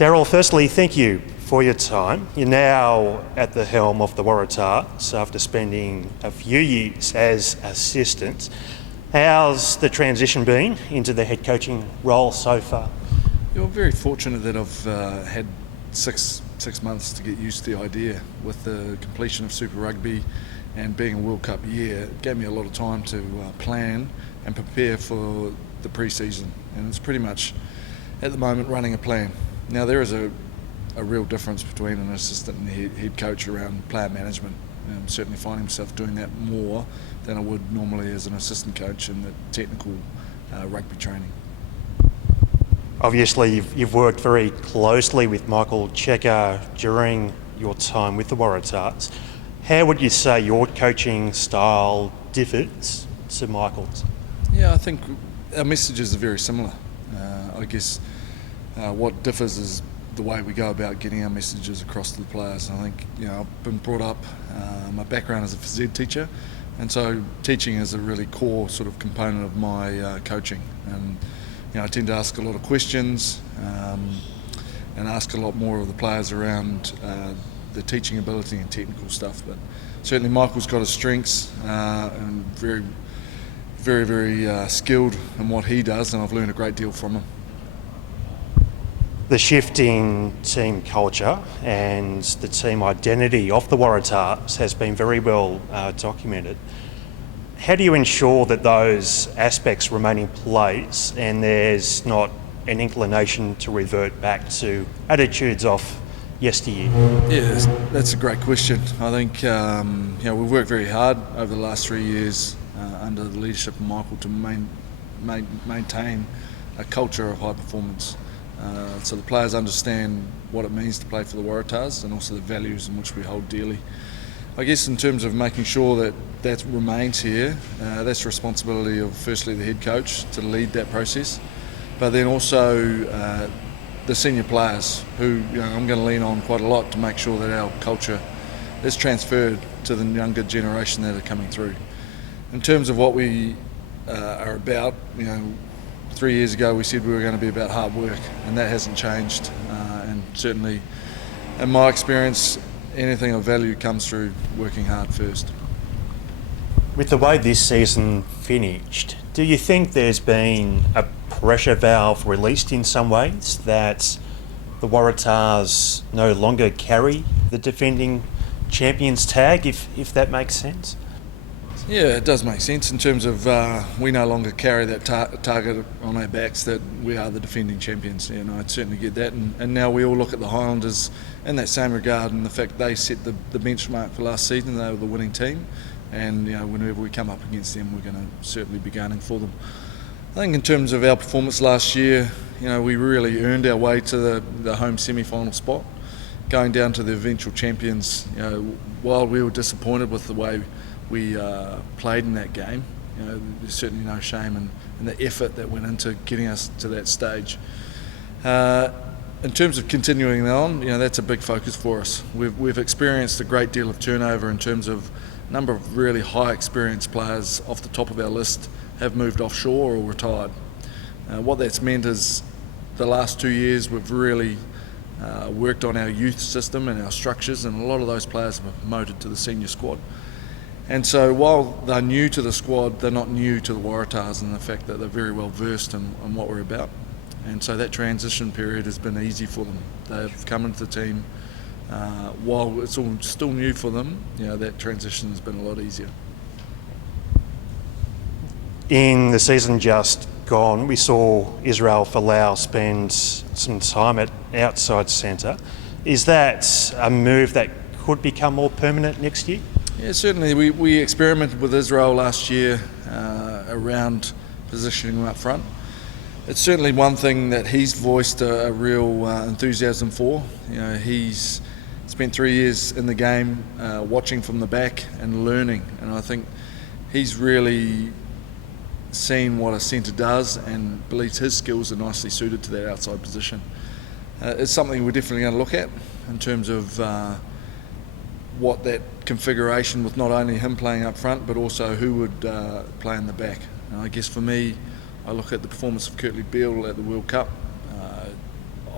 Daryl, firstly, thank you for your time. You're now at the helm of the Waratahs after spending a few years as assistant. How's the transition been into the head coaching role so far? You're very fortunate that I've had six months to get used to the idea. With the completion of Super Rugby and being a World Cup year, it gave me a lot of time to plan and prepare for the pre-season. And it's pretty much, at the moment, running a plan. Now, there is a real difference between an assistant and a head coach around player management. I'm certainly finding myself doing that more than I would normally as an assistant coach in the technical rugby training. Obviously, you've worked very closely with Michael Checker during your time with the Waratahs. How would you say your coaching style differs to Michael's? Yeah, I think our messages are very similar. I guess what differs is the way we go about getting our messages across to the players. I think, I've been brought up, my background as a phys ed teacher, and so teaching is a really core sort of component of my coaching. And I tend to ask a lot of questions and ask a lot more of the players around the teaching ability and technical stuff. But certainly Michael's got his strengths and very, very, very skilled in what he does, and I've learned a great deal from him. The shift in team culture and the team identity of the Waratahs has been very well documented. How do you ensure that those aspects remain in place and there's not an inclination to revert back to attitudes of yesteryear? Yeah, that's a great question. I think we've worked very hard over the last 3 years under the leadership of Michael to maintain a culture of high performance. So the players understand what it means to play for the Waratahs and also the values in which we hold dearly. I guess in terms of making sure that remains here, that's the responsibility of firstly the head coach to lead that process, but then also the senior players who I'm going to lean on quite a lot to make sure that our culture is transferred to the younger generation that are coming through. In terms of what we are about, 3 years ago we said we were going to be about hard work, and that hasn't changed. And certainly, in my experience, anything of value comes through working hard first. With the way this season finished, do you think there's been a pressure valve released in some ways that the Waratahs no longer carry the defending champions tag, if that makes sense? Yeah, it does make sense in terms of we no longer carry that target on our backs that we are the defending champions. I'd certainly get that. And now we all look at the Highlanders in that same regard, and the fact they set the benchmark for last season. They were the winning team, and whenever we come up against them, we're going to certainly be gunning for them. I think in terms of our performance last year, we really earned our way to the home semi-final spot. Going down to the eventual champions, while we were disappointed with the way we played in that game, there's certainly no shame in the effort that went into getting us to that stage. In terms of continuing on, that's a big focus for us. We've experienced a great deal of turnover in terms of number of really high experienced players off the top of our list have moved offshore or retired. What that's meant is the last 2 years we've really worked on our youth system and our structures, and a lot of those players have been promoted to the senior squad. And so while they're new to the squad, they're not new to the Waratahs in the fact that they're very well versed in what we're about. And so that transition period has been easy for them. They've come into the team. While it's all still new for them, that transition has been a lot easier. In the season just gone, we saw Israel Folau spend some time at outside centre. Is that a move that could become more permanent next year? Yeah, certainly. We experimented with Israel last year around positioning him up front. It's certainly one thing that he's voiced a real enthusiasm for. He's spent 3 years in the game watching from the back and learning, and I think he's really seen what a centre does and believes his skills are nicely suited to that outside position. It's something we're definitely going to look at in terms of what that configuration with not only him playing up front but also who would play in the back. And I guess for me, I look at the performance of Kurtley Beale at the World Cup.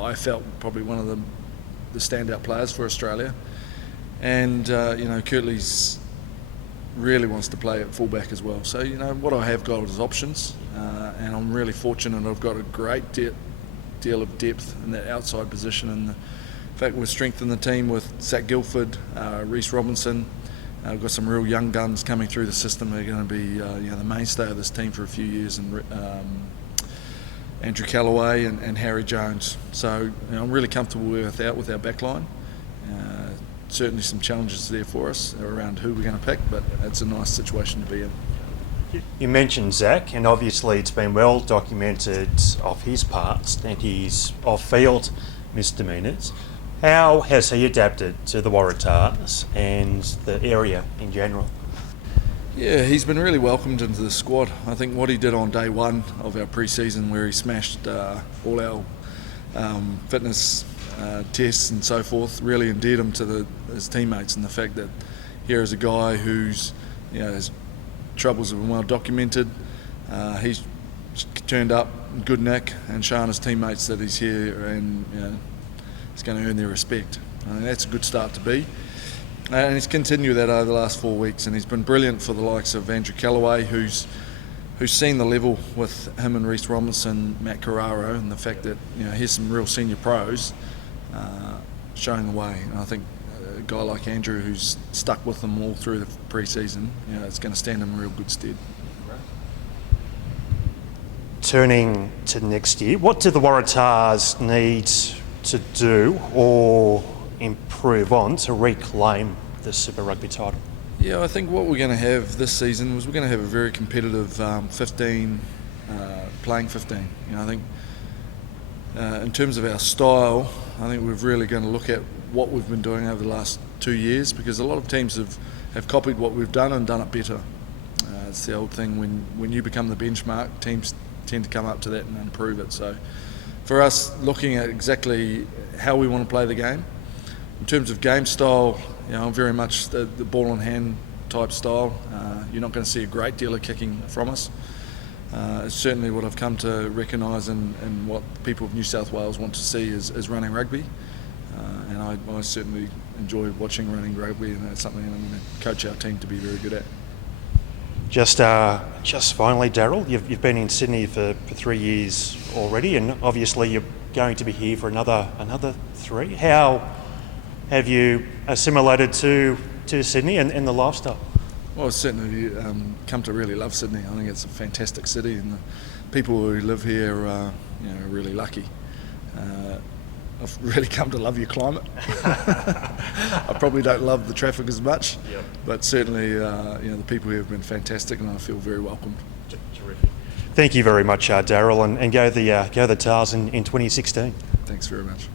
I felt probably one of the standout players for Australia. And Kirtley's really wants to play at fullback as well. So what I have got is options, and I'm really fortunate. I've got a great deal of depth in that outside position, and the fact we've strengthened the team with Zach Guilford, Reece Robinson. We've got some real young guns coming through the system. They're going to be the mainstay of this team for a few years, and Andrew Callaway and Harry Jones. So I'm really comfortable with our back line. Certainly some challenges there for us around who we're going to pick, but it's a nice situation to be in. You mentioned Zach, and obviously it's been well documented of his past and his off-field misdemeanours. How has he adapted to the Waratahs and the area in general? Yeah, he's been really welcomed into the squad. I think what he did on day one of our pre-season, where he smashed all our fitness tests and so forth, really endeared him to his teammates, and the fact that here is a guy who's, his troubles have been well documented. He's turned up in good nick and shown his teammates that he's here, and he's going to earn their respect. I mean, that's a good start to be. And he's continued that over the last 4 weeks, and he's been brilliant for the likes of Andrew Callaway, who's seen the level with him and Reece Robinson, Matt Carraro, and the fact that here's some real senior pros showing the way. And I think a guy like Andrew, who's stuck with them all through the pre-season, it's going to stand him in real good stead. Turning to next year, what do the Waratahs need to do or improve on to reclaim the Super Rugby title? Yeah, I think what we're going to have this season was we're going to have a very competitive 15, playing 15. I think in terms of our style, I think we're really going to look at what we've been doing over the last 2 years, because a lot of teams have copied what we've done and done it better. It's the old thing, when you become the benchmark, teams tend to come up to that and improve it. So for us, looking at exactly how we want to play the game, in terms of game style, very much the ball in hand type style. You're not going to see a great deal of kicking from us. It's certainly what I've come to recognise and what people of New South Wales want to see is running rugby. And I certainly enjoy watching running rugby, and that's something I'm going to coach our team to be very good at. Just finally, Daryl, you've been in Sydney for 3 years already, and obviously you're going to be here for another 3. How have you assimilated to Sydney and the lifestyle? Well, I've certainly come to really love Sydney. I think it's a fantastic city, and the people who live here are really lucky. I've really come to love your climate. I probably don't love the traffic as much, but certainly the people here have been fantastic, and I feel very welcomed. Terrific. Thank you very much, Daryl, and go the Tars in 2016. Thanks very much.